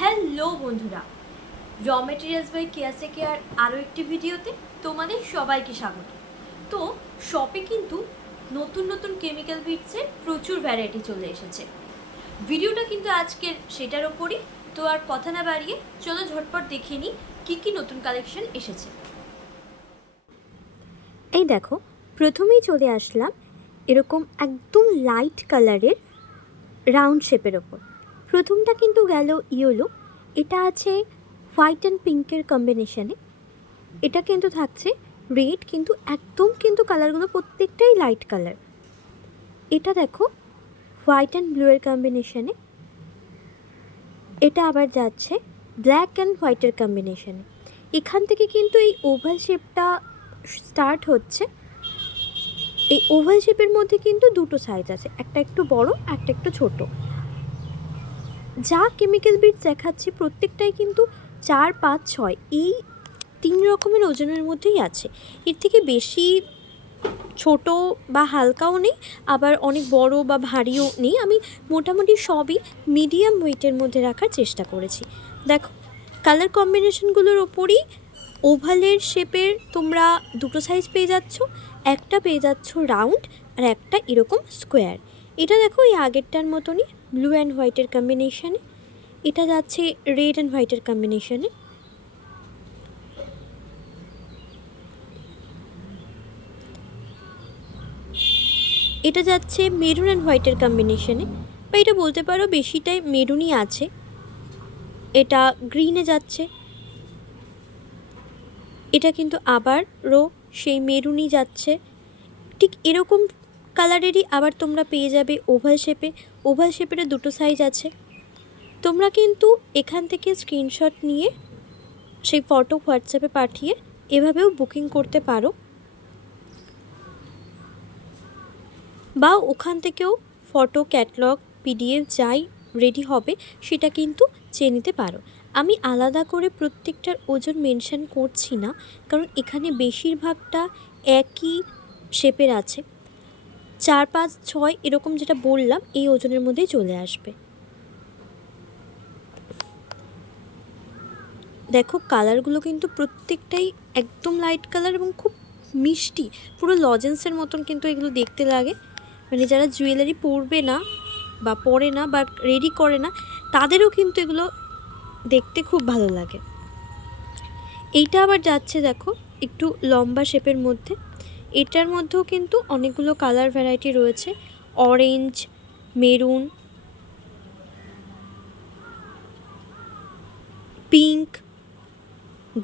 Hello বন্ধুরা, raw materials by কেয়াসে care আরও একটি ভিডিওতে তোমাদের সবাইকে স্বাগত। তো শপে কিন্তু নতুন নতুন কেমিক্যাল বিটসের প্রচুর ভ্যারাইটি চলে এসেছে। ভিডিওটা কিন্তু আজকের সেটার ওপরই। তো আর কথা না বাড়িয়ে চলো ঝটপট দেখে নিই কী কী নতুন কালেকশন এসেছে। এই দেখো, প্রথমেই চলে আসলাম এরকম একদম লাইট কালারের রাউন্ড শেপের ওপর। প্রথমটা কিন্তু গেল ইয়েলো, এটা আছে হোয়াইট অ্যান্ড পিঙ্কের কম্বিনেশানে। এটা কিন্তু থাকছে রেড, কিন্তু একদম কিন্তু কালারগুলো প্রত্যেকটাই লাইট কালার। এটা দেখো হোয়াইট অ্যান্ড ব্লুয়ের কম্বিনেশানে। এটা আবার যাচ্ছে ব্ল্যাক অ্যান্ড হোয়াইটের কম্বিনেশানে। এখান থেকে কিন্তু এই ওভাল শেপটা স্টার্ট হচ্ছে। এই ওভাল শেপের মধ্যে কিন্তু দুটো সাইজ আছে, একটা একটু বড়, একটা একটু ছোট। যা কেমিক্যাল বিটস দেখাচ্ছি প্রত্যেকটাই কিন্তু 4, 5, 6 এই 3 রকমের ওজনের মধ্যেই আছে। এর থেকে বেশি ছোট বা হালকাও নেই, আবার অনেক বড় বা ভারীও নেই। আমি মোটামুটি সবই মিডিয়াম ওয়েটের মধ্যে রাখার চেষ্টা করেছি। দেখো, কালার কম্বিনেশনগুলোর ওপরই ওভালের শেপের তোমরা দুটো সাইজ পেয়ে যাচ্ছ। একটা পেয়ে যাচ্ছ রাউন্ড, আর একটা এরকম স্কোয়ার। এটা দেখো এই আগেরটার মতনই ব্লু অ্যান্ড হোয়াইটের কম্বিনেশানে। এটা যাচ্ছে রেড অ্যান্ড হোয়াইটের কম্বিনেশানে। এটা যাচ্ছে মেরুন অ্যান্ড হোয়াইটের কম্বিনেশানে, বা এটা বলতে পারো বেশিটাই মেরুনই আছে। এটা গ্রিনে যাচ্ছে। এটা কিন্তু আবারও সেই মেরুনই যাচ্ছে। ঠিক এরকম কালারেরই আবার তোমরা পেয়ে যাবে ওভাল শেপে। ওভাল শেপের দুটো সাইজ আছে। তোমরা কিন্তু এখান থেকে স্ক্রিনশট নিয়ে সেই ফটো হোয়াটসঅ্যাপে পাঠিয়ে এভাবেও বুকিং করতে পারো, বা ওখান থেকেও ফটো, ক্যাটলগ, পিডিএফ যাই রেডি হবে সেটা কিন্তু চেয়ে নিতে পারো। আমি আলাদা করে প্রত্যেকটার ওজন মেনশন করছি না, কারণ এখানে বেশিরভাগটা একই শেপের আছে। 4, 5, 6 এরকম যেটা বললাম এই ওজনের মধ্যেই চলে আসবে। দেখো, কালারগুলো কিন্তু প্রত্যেকটাই একদম লাইট কালার এবং খুব মিষ্টি, পুরো লজেন্সের মতন কিন্তু এগুলো দেখতে লাগে। মানে যারা জুয়েলারি পরবে না বা পরে না বা রেডি করে না, তাদেরও কিন্তু এগুলো দেখতে খুব ভালো লাগে। এইটা আবার যাচ্ছে দেখো একটু লম্বা শেপের মধ্যে। এটার মধ্যেও কিন্তু অনেকগুলো কালার ভ্যারাইটি রয়েছে, অরেঞ্জ, মেরুন, পিঙ্ক,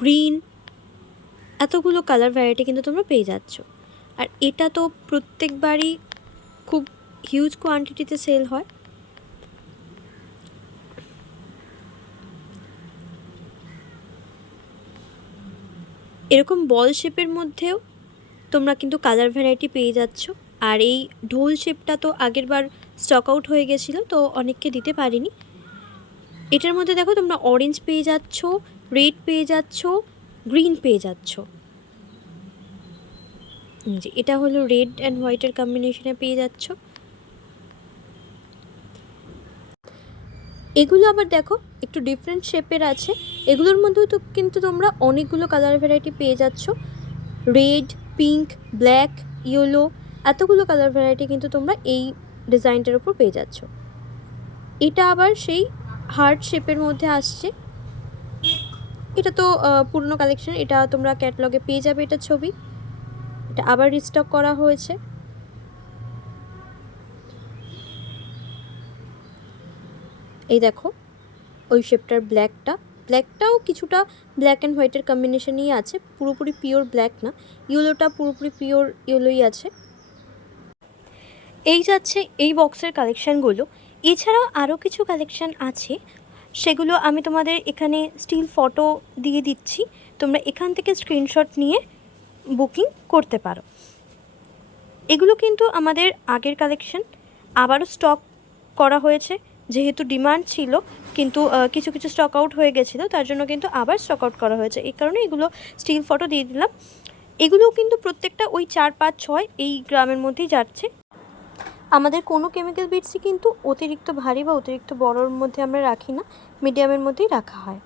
গ্রিন, এতগুলো কালার ভ্যারাইটি কিন্তু তোমরা পেয়ে যাচ্ছ। আর এটা তো প্রত্যেকবারই খুব হিউজ কোয়ান্টিটিতে সেল হয়। এরকম বল শেপের মধ্যেও তোমরা কিন্তু কালার ভ্যারাইটি পেয়ে যাচ্ছ। আর এই ঢোল শেপটা তো আগের বার স্টক আউট হয়ে গেছিলো, তো অনেককে দিতে পারিনি। এটার মধ্যে দেখো তোমরা অরেঞ্জ পেয়ে যাচ্ছ, রেড পেয়ে যাচ্ছ, গ্রিন পেয়ে যাচ্ছ। যে এটা হলো রেড অ্যান্ড হোয়াইটের কম্বিনেশনে পেয়ে যাচ্ছ। এগুলো আবার দেখো একটু ডিফারেন্ট শেপের আছে। এগুলোর মধ্যেও তো কিন্তু তোমরা অনেকগুলো কালার ভ্যারাইটি পেয়ে যাচ্ছ। রেড, পিঙ্ক, ব্ল্যাক, ইয়েলো, এতগুলো কালার ভ্যারাইটি কিন্তু তোমরা এই ডিজাইনটার উপর পেয়ে যাচ্ছ। এটা আবার সেই হার্ট শেপের মধ্যে আসছে। এটা তো পুরনো কালেকশন, এটা তোমরা ক্যাটলগে পেয়ে যাবে। এটা ছবি, এটা আবার রিস্টক করা হয়েছে। এই দেখো ওই শেপটার ব্ল্যাকটাও কিছুটা ব্ল্যাক অ্যান্ড হোয়াইটের কম্বিনেশনই আছে, পুরোপুরি পিওর ব্ল্যাক না। ইয়েলোটা পুরোপুরি পিওর ইয়েলোই আছে। এই যাচ্ছে এই বক্সের কালেকশানগুলো। এছাড়াও আরও কিছু কালেকশান আছে, সেগুলো আমি তোমাদের এখানে স্টিল ফটো দিয়ে দিচ্ছি। তোমরা এখান থেকে স্ক্রিনশট নিয়ে বুকিং করতে পারো। এগুলো কিন্তু আমাদের আগের কালেকশান, আবারও স্টক করা হয়েছে। যেহেতু ডিমান্ড ছিল, কিন্তু কিছু কিছু স্টক আউট হয়ে গেছিলো, তার জন্য কিন্তু আবার স্টক আউট করা হয়েছে। এই কারণে এগুলো স্টিল ফটো দিয়ে দিলাম। এগুলোও কিন্তু প্রত্যেকটা ওই 4, 5, 6 এই গ্রামের মধ্যেই যাচ্ছে। আমাদের কোনো কেমিক্যাল বিটসই কিন্তু অতিরিক্ত ভারী বা অতিরিক্ত বড়োর মধ্যে আমরা রাখি না, মিডিয়ামের মধ্যেই রাখা হয়।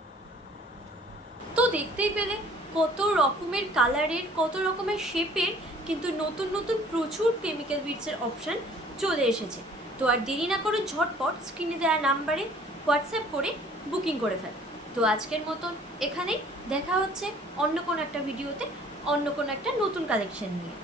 তো দেখতেই পেলে কত রকমের কালারের, কত রকমের শেপের কিন্তু নতুন নতুন প্রচুর কেমিক্যাল বিটসের অপশান চলে এসেছে। তো আর দেরি না করে ঝটপট স্ক্রিনে দেওয়া নাম্বারে হোয়াটসঅ্যাপ করে বুকিং করে ফেল। তো আজকের মতন এখানেই, দেখা হচ্ছে অন্য কোনো একটা ভিডিওতে অন্য কোনো একটা নতুন কালেকশন নিয়ে।